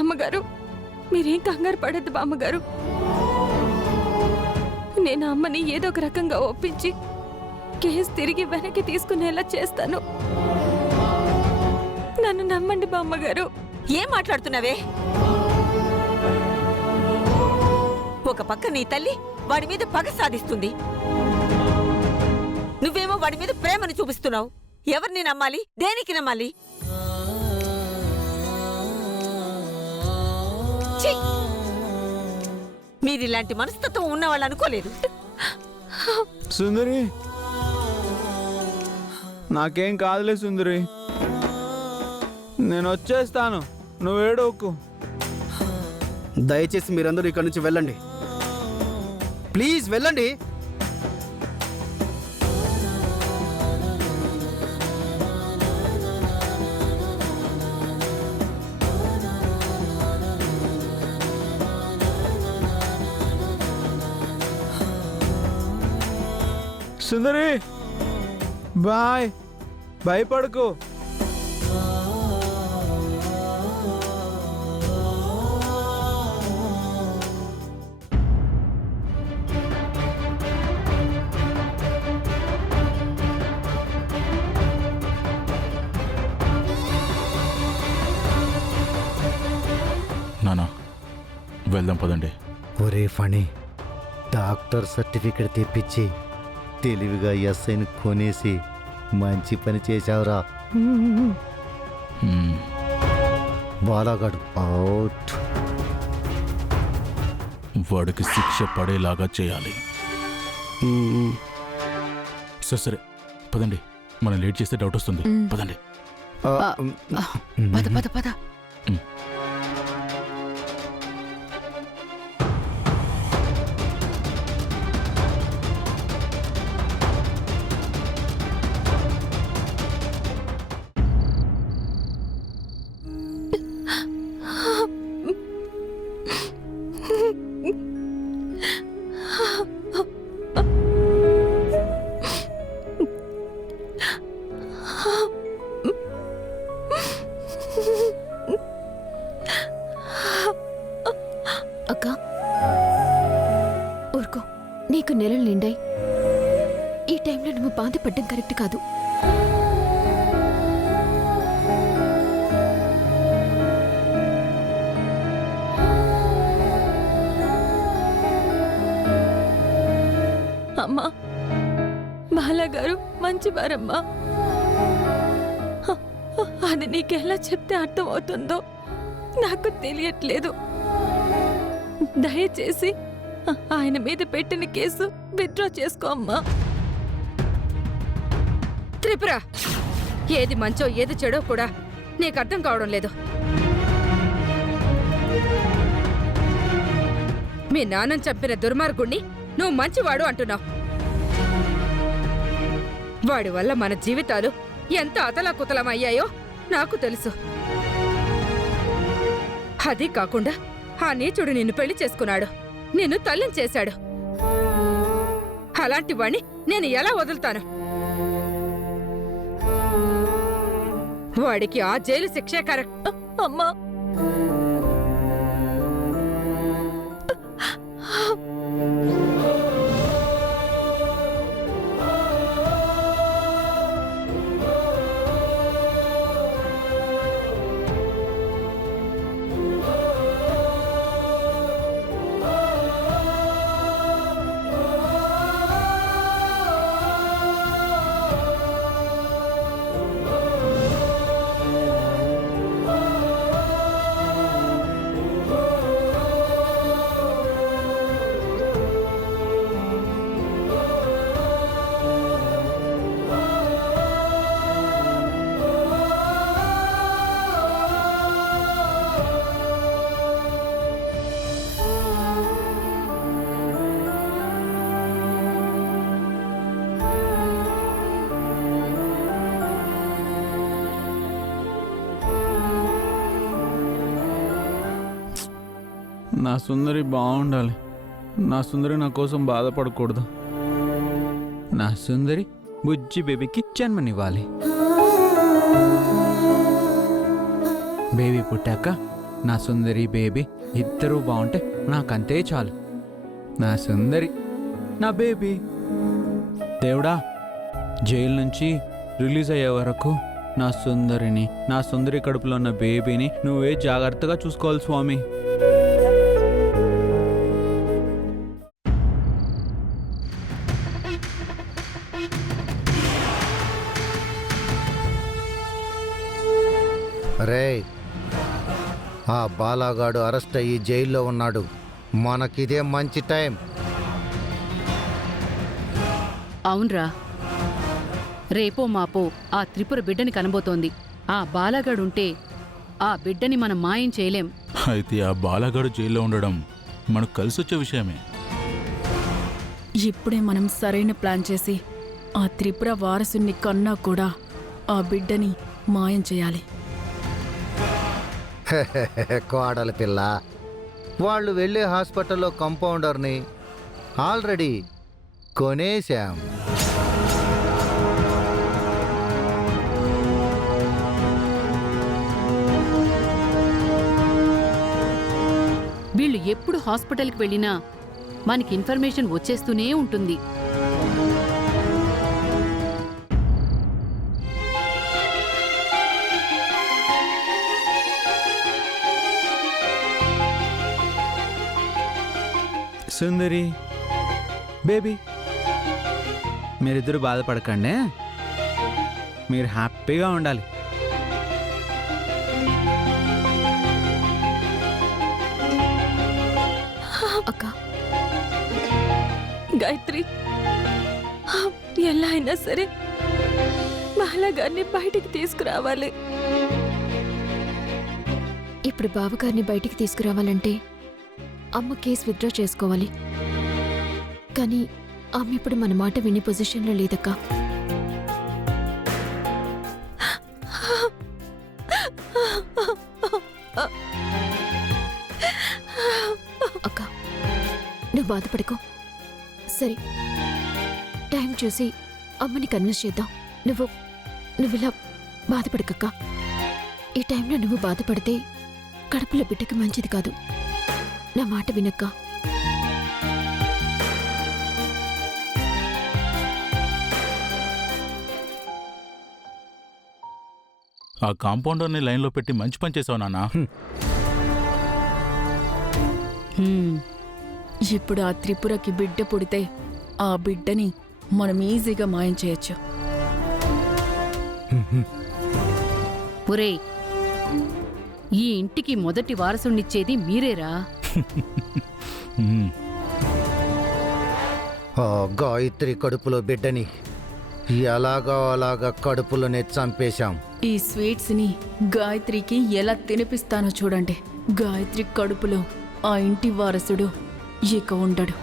బామ్మగారు, మీరేం కంగారు పడద్దు బామ్మగారు. నేను అమ్మని ఏదో ఒక రకంగా ఒప్పించి కేసు తిరిగి వెనక్కి తీసుకునేలా చేస్తాను. నన్ను నమ్మండి బామ్మగారు. ఏం మాట్లాడుతున్నావే? ఒక పక్క నీ తల్లి వాడి మీద పగ సాధిస్తుంది, నువ్వేమో వాడి మీద ప్రేమను చూపిస్తున్నావు. ఎవరిని నమ్మాలి? దేనికి నమ్మాలి? మీరిలాంటి మనస్తత్వం ఉన్నవాళ్ళు అనుకోలేదు. సుందరి, నాకేం కాదులే సుందరి, నేను వచ్చేస్తాను, నువ్వు ఏడవకు. దయచేసి మీరందరూ ఇక్కడి నుంచి వెళ్ళండి, ప్లీజ్ వెళ్ళండి. సుందరి బాయ్, భయపడకు. నానా వెళ్దాం పదండి. ఒరే ఫణి, డాక్టర్ సర్టిఫికెట్ తెప్పించి తెలివిగా ఎస్ఐని కొనేసి మంచి పని చేశావురా. బాలాగాడు అవుట్. వాడికి శిక్ష పడేలాగా చేయాలి. సరే పదండి, మనం లేట్ చేస్తే డౌట్ వస్తుంది. పదండి. పద పద పద. అక్క ఊరుకో, నీకు నెలలు నిండాయి. ఈ టైంలో నువ్వు బాధపడ్డం కరెక్ట్ కాదు. అమ్మా, బాలగారు మంచివారమ్మా. అది నీకెలా చెప్తే అర్థమవుతుందో నాకు తెలియట్లేదు. దయచేసి ఆయన మీద పెట్టిన కేసు విత్డ్రా చేసుకో అమ్మా. త్రిపుర, ఏది మంచో ఏది చెడో కూడా నీకు అర్థం కావడం లేదు. మీ నాన్నని చంపిన దుర్మార్గుణ్ణి నువ్వు మంచివాడు అంటున్నావు. వాడి వల్ల మన జీవితాలు ఎంత అతలాకుతలమయ్యాయో నాకు తెలుసు. అది కాకుండా ఆ నీచుడు నిన్ను పెళ్లి చేసుకున్నాడు, నిన్ను తల్లిని చేశాడు. అలాంటి వాణ్ణి నేను ఎలా వదులుతాను? వాడికి ఆ జైలు శిక్షే కరెక్ట్. అమ్మా, నా సుందరి బాగుండాలి. నా సుందరి నా కోసం బాధపడకూడదు. నా సుందరి బుజ్జి బేబీకి జన్మనివ్వాలి. బేబీ పుట్టాక నా సుందరి బేబీ ఇద్దరూ బాగుంటే నాకంతే చాలు. నా సుందరి, నా బేబీ. దేవుడా, జైలు నుంచి రిలీజ్ అయ్యే వరకు నా సుందరిని, నా సుందరి కడుపులో ఉన్న బేబీని నువ్వే జాగ్రత్తగా చూసుకోవాలి స్వామి. రేయ్, ఆ బాలాగాడు అరెస్ట్ అయ్యి జైల్లో ఉన్నాడు. మనకిదే మంచి టైం. అవునరా, రేపో మాపో ఆ త్రిపుర బిడ్డని కనబోతోంది. ఆ బాలగాడుంటే ఆ బిడ్డని మనం మాయం చేయలేం. అయితే ఆ బాలగాడు జైల్లో ఉండడం మనకు కలిసొచ్చే విషయమే. ఇప్పుడే మనం సరైన ప్లాన్ చేసి ఆ త్రిపుర వారసుని కన్నా కూడా ఆ బిడ్డని మాయం చేయాలి. కోడలి పిల్ల, వాళ్ళు వెళ్ళే హాస్పిటల్లో కంపౌండర్ని ఆల్రెడీ కొనేశాం. వీళ్ళు ఎప్పుడు హాస్పిటల్కి వెళ్ళినా మనకి ఇన్ఫర్మేషన్ వచ్చేస్తూనే ఉంటుంది. సుందరి బేబీ, మీరిద్దరూ బాధపడకండి, మీరు హ్యాపీగా ఉండాలి. అక్క, గాయత్రి, ఎలా అయినా సరే బాలగారిని బయటికి తీసుకురావాలి. ఇప్పుడు బావగారిని బయటికి తీసుకురావాలంటే అమ్మ కేసు విత్డ్రా చేసుకోవాలి. కానీ అమ్మ ఇప్పుడు మన మాట వినే పొజిషన్లో లేదక్కా. అక్క, నువ్వు బాధపడుకో. సరే, టైం చూసి అమ్మని కన్విన్స్ చేద్దాం. నువ్వు ఇలా బాధపడకక్క. ఈ టైంలో నువ్వు బాధపడితే కడుపులో బిడ్డకి మంచిది కాదు. నా మాట వినక్క. ఆ కాంపౌండర్ని లైన్లో పెట్టి మంచి పని చేసావు నాన్నా. ఇప్పుడు ఆ త్రిపురకి బిడ్డ పుడితే ఆ బిడ్డని మనం ఈజీగా మాయం చేయొచ్చు. ఒరేయ్, ఈ ఇంటికి మొదటి వారసునిచ్చేది మీరేరా. ఆ గాయత్రి కడుపులో బిడ్డని ఎలాగా అలాగా కడుపులోనే చంపేశాం. ఈ స్వీట్స్ ని గాయత్రికి ఎలా తినిపిస్తానో చూడండి. గాయత్రి కడుపులో ఆ ఇంటి వారసుడు ఇక ఉండడు.